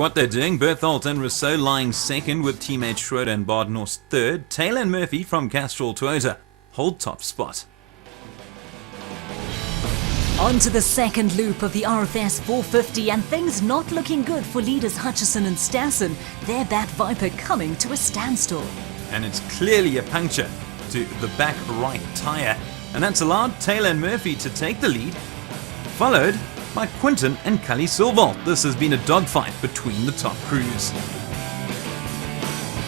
What they're doing, Berthold and Rousseau lying second with teammates Schroeder and Badenhorst third. Taylor and Murphy from Castrol Toyota hold top spot. On to the second loop of the RFS 450, and things not looking good for leaders Hutchison and Stassen. Their Bat Viper coming to a standstill. And it's clearly a puncture to the back right tyre, and that's allowed Taylor and Murphy to take the lead, followed by Quinton and Cully Silval. This has been a dogfight between the top crews.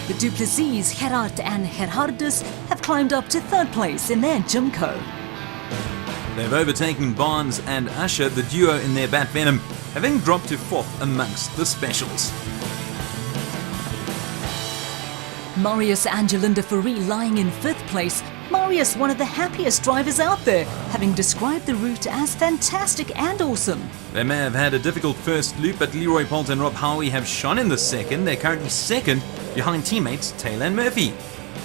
The Duplessis, Gerard and Gerhardus have climbed up to third place in their Jimco. They've overtaken Barnes and Usher, the duo in their Bat Venom, having dropped to fourth amongst the specials. Marius and Jolinda Fourie lying in fifth place. Marius, one of the happiest drivers out there, having described the route as fantastic and awesome. They may have had a difficult first loop, but Leroy Polt and Rob Howie have shone in the second. They're currently second behind teammates Taylor and Murphy.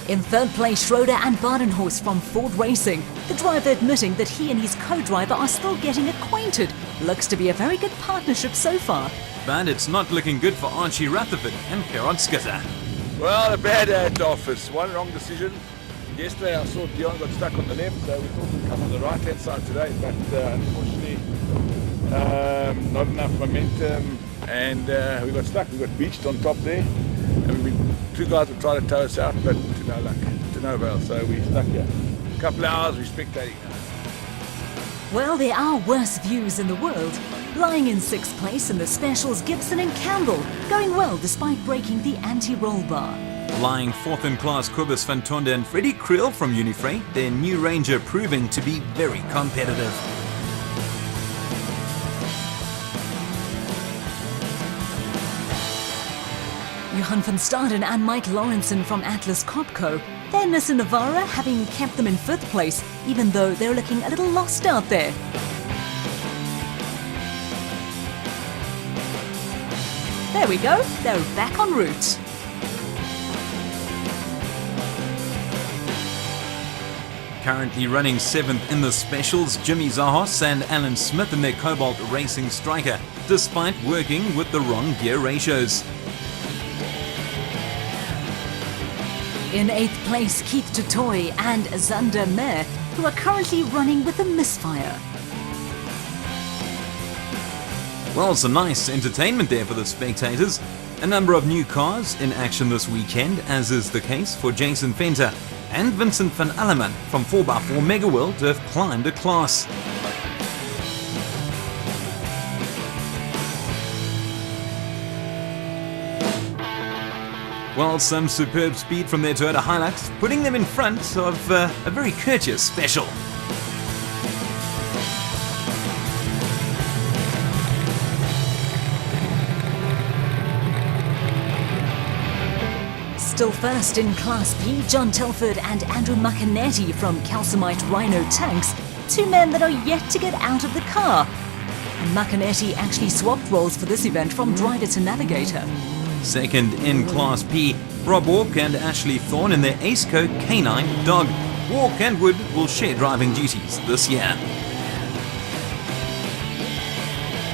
In third place, Schroeder and Badenhorst from Ford Racing. The driver admitting that he and his co-driver are still getting acquainted. Looks to be a very good partnership so far. But it's not looking good for Archie Rutherford and Gerard Skitter. Well, a bad day at the office. One wrong decision. Yesterday I saw Dion got stuck on the left, so we thought we'd come on the right-hand side today, but unfortunately not enough momentum, and we got stuck. We got beached on top there, and two guys were trying to tow us out, but to no luck, to no avail, so we stuck here. A couple of hours, we're spectating now. Well, there are worse views in the world. Lying in sixth place in the specials, Gibson and Campbell, going well despite breaking the anti-roll bar. Lying fourth in class, Kobus van Tonde and Freddie Creel from Unifreight, their new Ranger proving to be very competitive. Johan van Staden and Mike Lawrenson from Atlas Copco. Their Nissan Navara having kept them in fifth place, even though they're looking a little lost out there. There we go, they're back en route. Currently running seventh in the specials, Jimmy Zahos and Alan Smith in their Cobalt Racing Striker, despite working with the wrong gear ratios. In eighth place, Keith Tutoy and Zander Mayer, who are currently running with a misfire. Well, some nice entertainment there for the spectators. A number of new cars in action this weekend, as is the case for Jason Venter and Vincent van Alleman from 4x4 Mega World to have climbed a class. Well, some superb speed from their Toyota Hilux, putting them in front of a very courteous special. Still first in Class B, John Telford and Andrew McInerney from Calcimite Rhino Tanks, two men that are yet to get out of the car. And McInerney actually swapped roles for this event from driver to navigator. Second in Class P, Rob Walk and Ashley Thorne in their Aceco K9 Dog. Walk and Wood will share driving duties this year.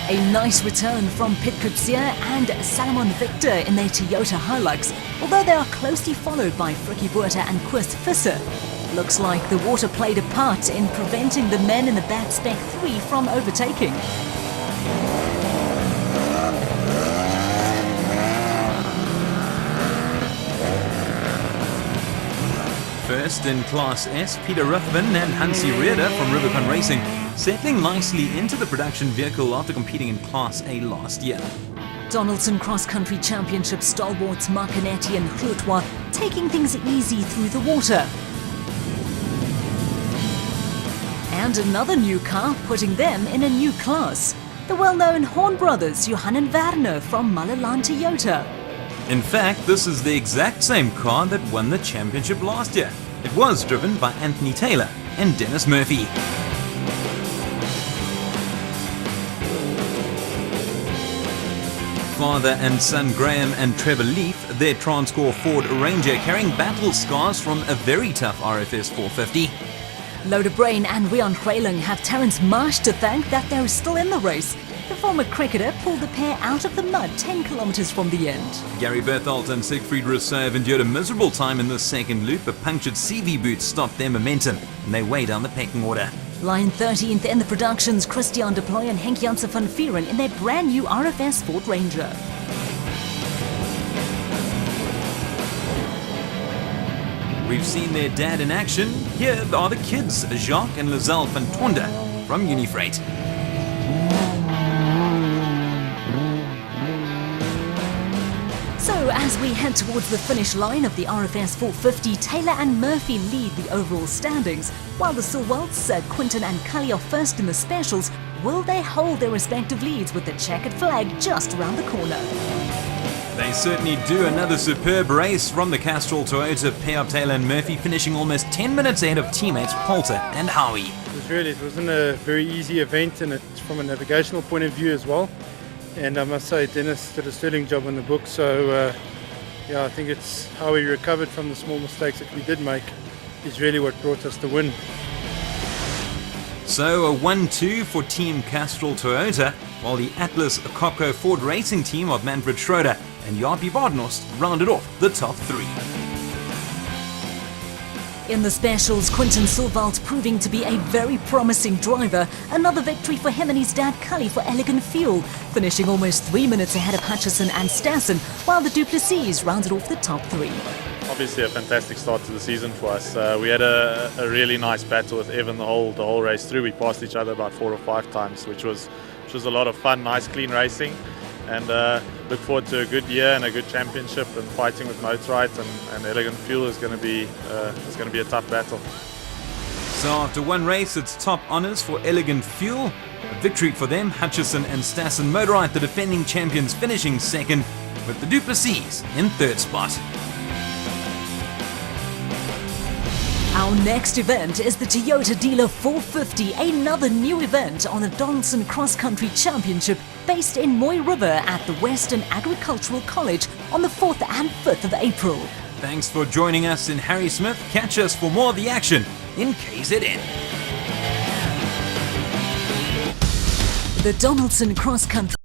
A nice return from Pit Kutsia and Salomon Victor in their Toyota Hilux, although they are closely followed by Frikkie Buerta and Koos Visser. Looks like the water played a part in preventing the men in the Bat Spec 3 from overtaking. First in Class S, Peter Ruthven and Hansi Reeder from Rubicon Racing, settling nicely into the production vehicle after competing in Class A last year. Donaldson Cross Country Championship stalwarts Marcanetti and Grootwa taking things easy through the water. And another new car putting them in a new class. The well-known Horn brothers Johan and Werner from Malalan Toyota. In fact, this is the exact same car that won the championship last year. It was driven by Anthony Taylor and Dennis Murphy. Father and son Graham and Trevor Leaf, their Transcore Ford Ranger, carrying battle scars from a very tough RFS 450. Loader Brain and Rion Hreiling have Terence Marsh to thank that they're still in the race. The former cricketer pulled the pair out of the mud 10 kilometres from the end. Gary Berthold and Siegfried Rousseau have endured a miserable time in the second loop. A punctured CV boot stopped their momentum, and they weigh down the pecking order. Line 13th in the productions, Christian de Ploy and Henk Janssen van Vieren in their brand new RFS Ford Ranger. We've seen their dad in action. Here are the kids, Jacques and Lizelle van Tonda from Unifreight. So as we head towards the finish line of the RFS 450, Taylor and Murphy lead the overall standings, while the Silwelts, Quinton and Cully are first in the specials. Will they hold their respective leads with the checkered flag just around the corner? They certainly do. Another superb race from the Castrol Toyota pair of Taylor and Murphy, finishing almost 10 minutes ahead of teammates Poulter and Howie. It wasn't a very easy event, and it's from a navigational point of view as well. And I must say, Dennis did a sterling job on the book. So, I think it's how we recovered from the small mistakes that we did make is really what brought us the win. So a 1-2 for Team Castrol Toyota, while the Atlas Copco Ford Racing team of Manfred Schroeder and Jaapie Badenhorst rounded off the top three. In the specials, Quinton Silwelt proving to be a very promising driver. Another victory for him and his dad Cully for Elegant Fuel, finishing almost 3 minutes ahead of Hutchison and Stassen, while the Duplessis rounded off the top three. Obviously a fantastic start to the season for us. We had a really nice battle with Evan the whole race through. We passed each other about 4 or 5 times, which was a lot of fun, nice clean racing. And look forward to a good year and a good championship, and fighting with Motorite and Elegant Fuel is going to be a tough battle. So after one race, it's top honours for Elegant Fuel. A victory for them, Hutchison and Stassen. Motorite, the defending champions, finishing second, with the Duplessis in third spot. Our next event is the Toyota Dealer 450, another new event on the Donaldson Cross Country Championship based in Moy River at the Western Agricultural College on the 4th and 5th of April. Thanks for joining us in Harry Smith. Catch us for more of the action in KZN. The Donaldson Cross Country